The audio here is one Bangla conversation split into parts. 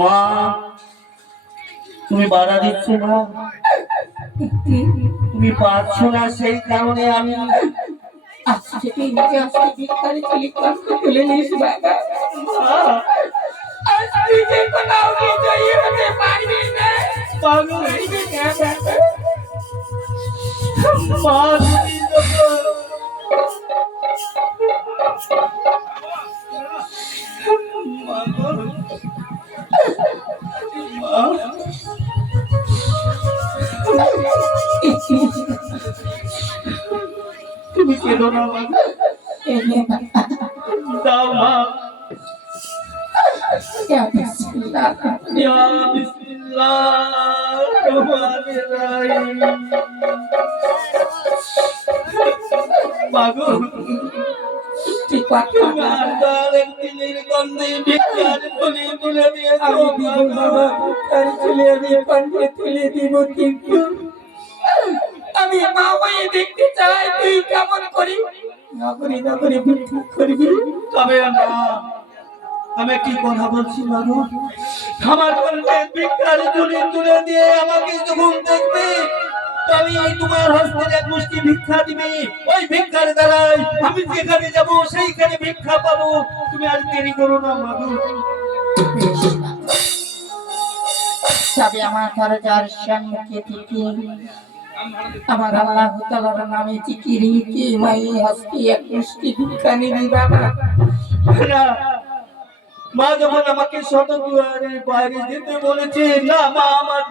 মা তুমি বাধা দিচ্ছ না, তুমি পারছো না, সেই কারণে আমি আজকে নিজে আজকে ভিক্ষারি চলি কষ্ট তুলে নিস বাবা। আজকে যে কোথাও বিজয়ী হতে পারবি না, পাগল হইবি না বাবা। মা তুমি কেঁদো না মা, দাও মা। ইয়া বিসমিল্লাহির পাগল ঠিক কথা দিনের গন্ধে ভিক্ষার তুলে তুলে দিয়েছো বাবা। ভিক্ষারি তুলে দিয়ে কণ্ঠে তুলে দিব, কিন্তু আমি মা হয়ে দেখতে চাই তুই কেমন করি নগরী নগরী ভিক্ষা করবি। তবে না, আমি কি কথা বলছি বাবু, আমার কণ্ঠে ভিক্ষার তুলে তুলে দিয়ে আমাকে যখন দেখবে তবে তোমার হস্তে এক মুষ্টি ভিক্ষা দিবে, ওই ভিক্ষার দ্বারাই আমি যেখানে যাব সেইখানে ভিক্ষা পাবো। তুমি আর দেরি করো না বাবু। তবে আমার দরজার সম্মুখে থেকে আমার আল্লাহ তাআলার নামে জিকির কি মাই হস্তে এক মুষ্টি ভিক্ষা নিবি বাবা। না, মা যখন আমাকে শত দুয়ারের বাইরে যেতে বলেছে, না মা আমার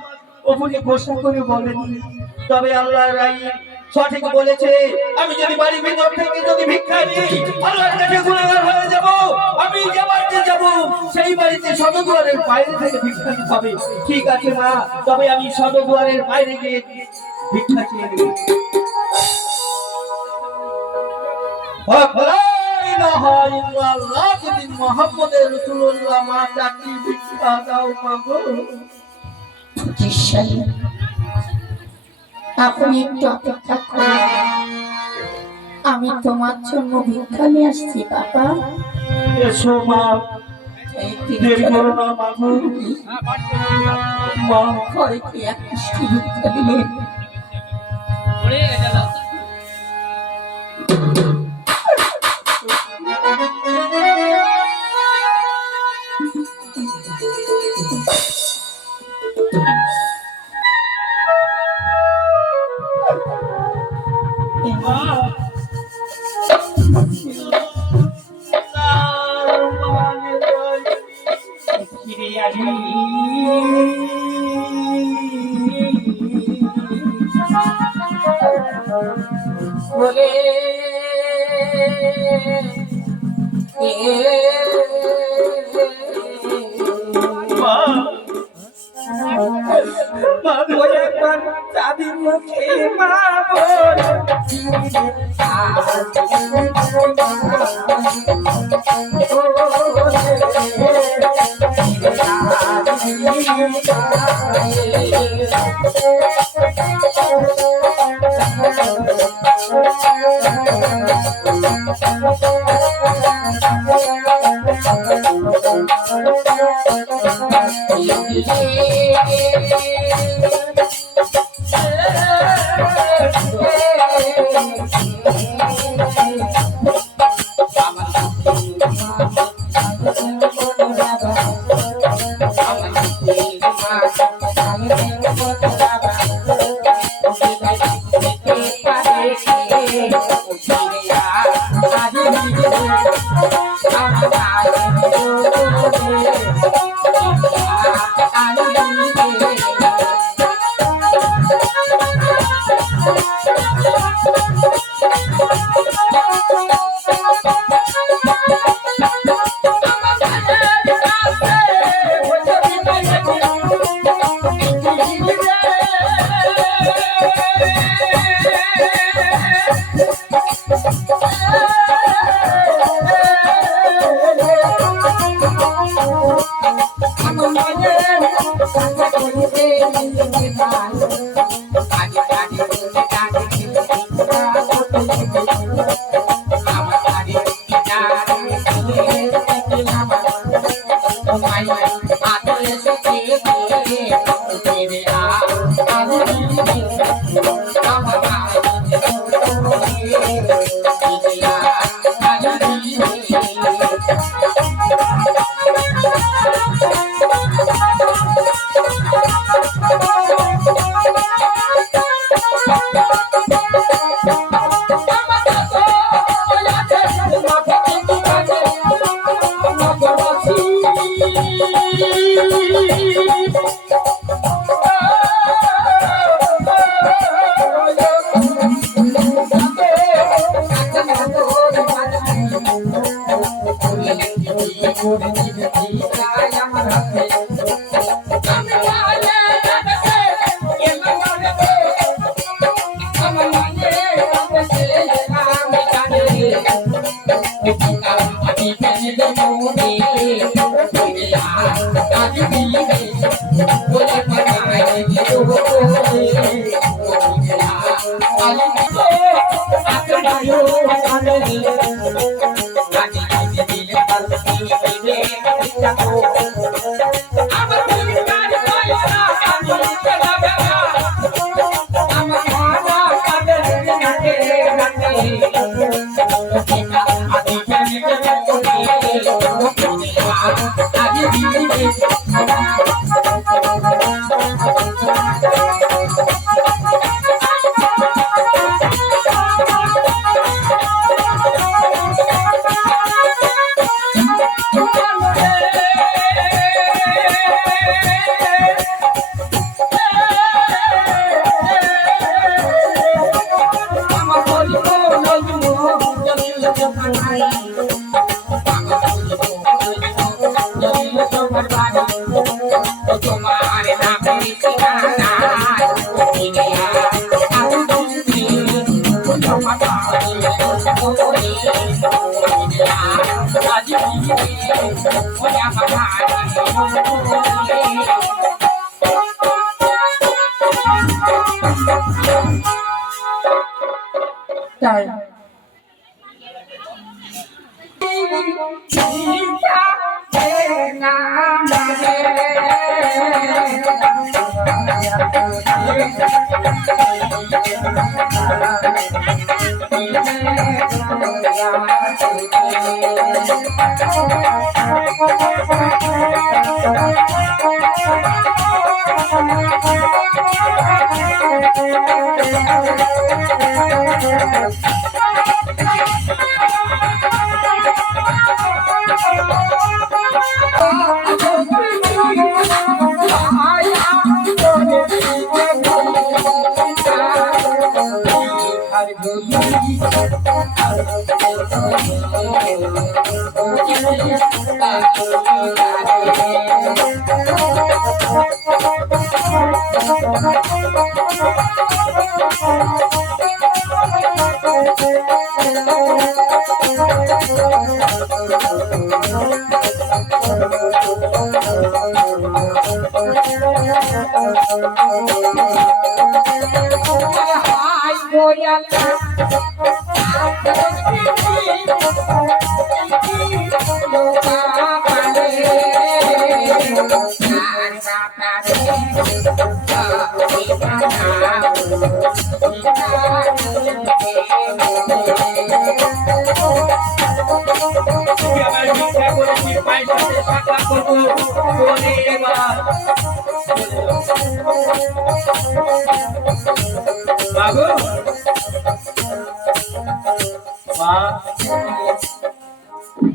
ওপরে ঘোষণা করে বলেনি, তবে আল্লাহর আইন সঠিক বলেছে। আমি যদি বাড়ির ভিতর থেকে যদি ভিক্ষা নিই আল্লাহর কাছে গুনাহগার হয়ে যাব। আমি যে বাড়িতে যাব সেই বাড়িতে শত দুয়ারের বাইরে থেকে ভিক্ষা নিতে হবে। ঠিক আছে মা, তবে আমি শত দুয়ারের বাইরে গিয়ে ভিক্ষা চেয়ে নেব। মোহাম্মদের রাসূলুল্লাহ মা চাকরি ভিক্ষা দাও মাগো। আপনি একটু অপেক্ষা করুন, আমি তোমার জন্য ভিক্ষা নিয়ে আসছি বাবা। এসো মা, দেরি করো না মাগো। মা ঘরে কি এক মুষ্টি ভিক্ষা দিলেন। বলে চাঁদি মুখে মা Bye. তাই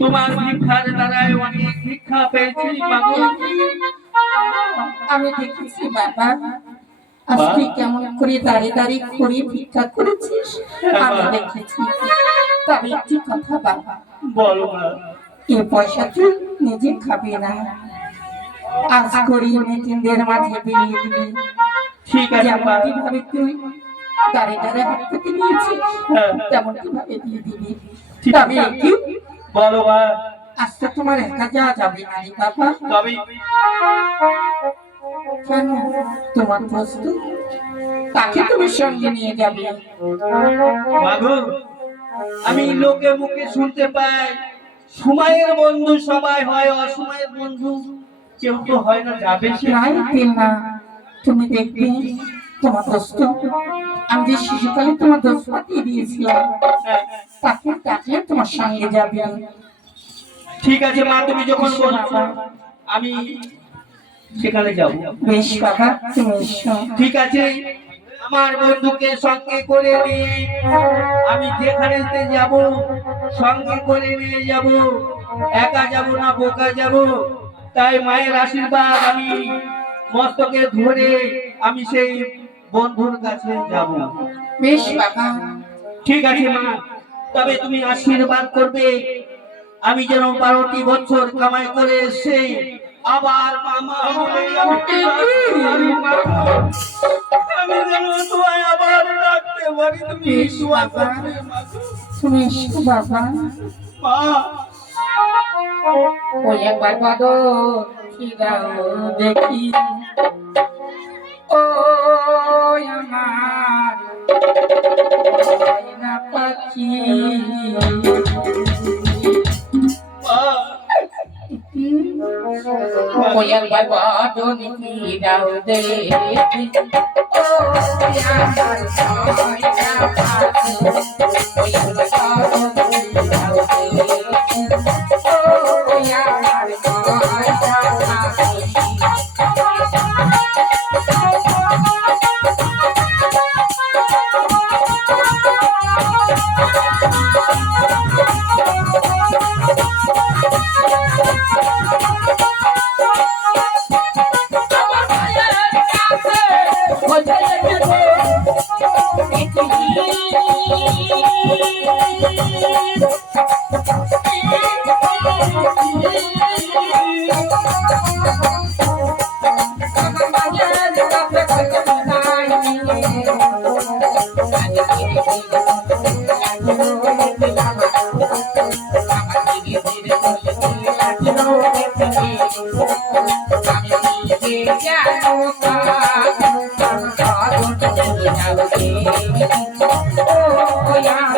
তোমার ভিক্ষার দ্বারাই অনেক ভিক্ষা পেয়েছি মাগো। আমি দেখেছি বাবা, আজকে কেমন করে দাঁড়িয়ে দাঁড়িয়ে করে ভিক্ষা করেছিস আমি দেখেছি। তবে একটি কথা বাবা, বলো না। এ পয়সা তুই নিজে খাবি না, আজ করি মিটিংদের মাঝে বিলিয়ে দিবি। ঠিক আছে যেমনটি ভাবে তুই দাঁড়িয়ে দাঁড়িয়ে হাত পেতে নিয়েছিস তেমনটি ভাবে দিয়ে দিবি। তবে কি বলো মা। আজকে তোমার একা যাওয়া যাবে না রে বাবা। তবে কেন? তোমার বস্তু তাকে তুমি সঙ্গে নিয়ে যাবে। মাগো, আমি লোকে মুখে শুনতে পাই সময়ের বন্ধু সবাই হয় অসময়ের বন্ধু। কেউ তো হয় না যাবে সে। নাই না, তুমি দেখবে তোমার দোস্ত, আমি যে শিশুকালে তোমার দোস্ত পাঠিয়ে দিয়েছিলাম, হ্যাঁ, তাকে ডাকলে তোমার সঙ্গে যাবে। ঠিক আছে মা, তুমি যখন বলছো আমি সেখানে যাব। বেশ বাবা, তুমি এসো। ঠিক আছে, আমার বন্ধুকে সঙ্গে করে নিয়ে আমি যেখানে যাব সঙ্গে করে নিয়ে যাব, একা যাব না বোকা যাব। তাই মায়ের আশীর্বাদ আমি মস্তকে ধরে আমি সেই বন্ধুর কাছে যাব। বেশ বাবা। ঠিক আছে মা, তবে তুমি আশীর্বাদ করবে আমি যেন 12টি বছর কামাই করে এসে আবার মামা বলে আমি আমি যেন তোমায় আবার ডাকতে পারি। তুমি বেশ দোয়া বাবা, করবে মা। তুমি এসো বাবা। মা, ওই একবার বাদর ফিরাও দেখি, ও আমার ময়না পাখি। মা, ওই একবার বাদর ফিরাও দেখি, ও আমার ময়না পাখি। ওই একবার বাদর ফিরাও দেখি, ও আমার ময়না পাখি। Oh, yeah,